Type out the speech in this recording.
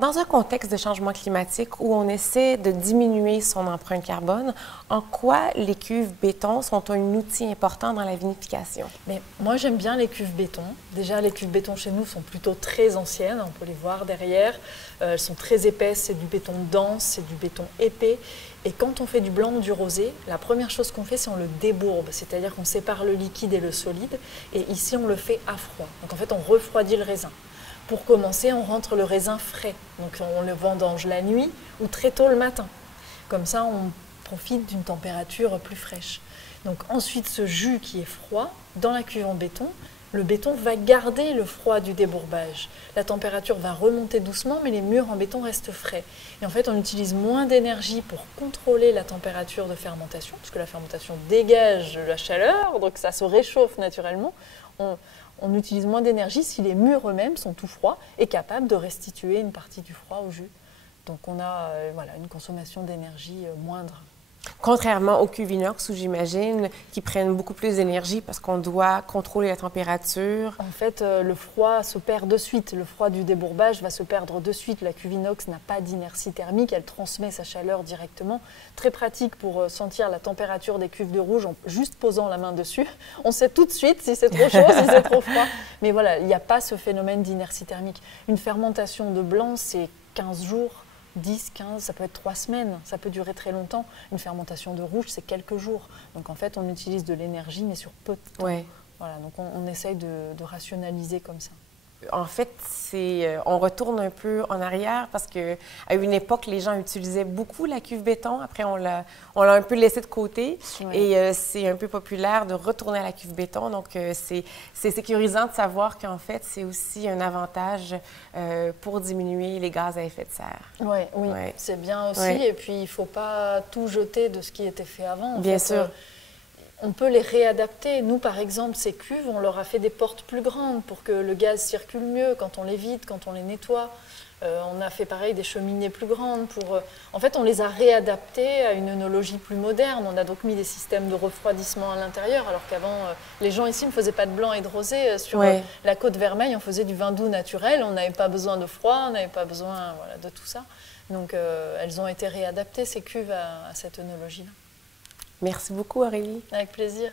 Dans un contexte de changement climatique où on essaie de diminuer son empreinte carbone, en quoi les cuves béton sont un outil important dans la vinification? Mais moi, j'aime bien les cuves béton. Déjà, les cuves béton chez nous sont plutôt très anciennes. On peut les voir derrière. Elles sont très épaisses. C'est du béton dense, c'est du béton épais. Et quand on fait du blanc ou du rosé, la première chose qu'on fait, c'est on le débourbe. C'est-à-dire qu'on sépare le liquide et le solide. Et ici, on le fait à froid. Donc en fait, on refroidit le raisin. Pour commencer, on rentre le raisin frais. Donc on le vendange la nuit ou très tôt le matin. Comme ça, on profite d'une température plus fraîche. Donc ensuite, ce jus qui est froid, dans la cuve en béton, le béton va garder le froid du débourbage. La température va remonter doucement, mais les murs en béton restent frais. Et en fait, on utilise moins d'énergie pour contrôler la température de fermentation, puisque la fermentation dégage de la chaleur, donc ça se réchauffe naturellement. On utilise moins d'énergie si les murs eux-mêmes sont tout froids et capables de restituer une partie du froid au jus. Donc on a voilà, une consommation d'énergie moindre. Contrairement aux cuves inox, où j'imagine qu'ils prennent beaucoup plus d'énergie parce qu'on doit contrôler la température. En fait, le froid se perd de suite. Le froid du débourbage va se perdre de suite. La cuve inox n'a pas d'inertie thermique, elle transmet sa chaleur directement. Très pratique pour sentir la température des cuves de rouge en juste posant la main dessus. On sait tout de suite si c'est trop chaud, si c'est trop froid. Mais voilà, il n'y a pas ce phénomène d'inertie thermique. Une fermentation de blanc, c'est 15 jours. 10, 15, ça peut être 3 semaines, ça peut durer très longtemps. Une fermentation de rouge, c'est quelques jours. Donc en fait, on utilise de l'énergie, mais sur peu de temps. Ouais. Voilà, donc on essaye de rationaliser comme ça. En fait, on retourne un peu en arrière parce qu'à une époque, les gens utilisaient beaucoup la cuve béton. Après, on l'a un peu laissé de côté. Ouais. Et c'est un peu populaire de retourner à la cuve béton. Donc, c'est sécurisant de savoir qu'en fait, c'est aussi un avantage pour diminuer les gaz à effet de serre. Ouais, oui, ouais. C'est bien aussi. Ouais. Et puis, il ne faut pas tout jeter de ce qui était fait avant. Bien sûr. On peut les réadapter. Nous, par exemple, ces cuves, on leur a fait des portes plus grandes pour que le gaz circule mieux quand on les vide, quand on les nettoie. On a fait pareil des cheminées plus grandes. En fait, on les a réadaptées à une œnologie plus moderne. On a donc mis des systèmes de refroidissement à l'intérieur, alors qu'avant, les gens ici ne faisaient pas de blanc et de rosé. Sur la Côte Vermeille, on faisait du vin doux naturel. On n'avait pas besoin de froid, on n'avait pas besoin de tout ça. Donc, elles ont été réadaptées, ces cuves, à cette œnologie-là. Merci beaucoup, Aurélie. Avec plaisir.